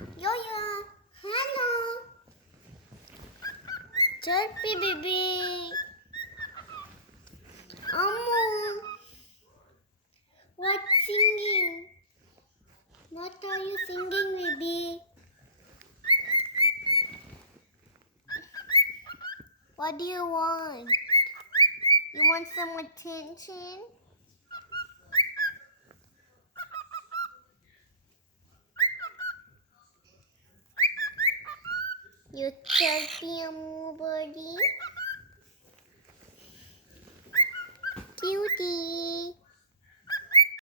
Yoya, hello. Chirpy baby. Ammu. What singing? What are you singing, baby? What do you want? You want some attention? You chirpy Ammu birdie. Cutie.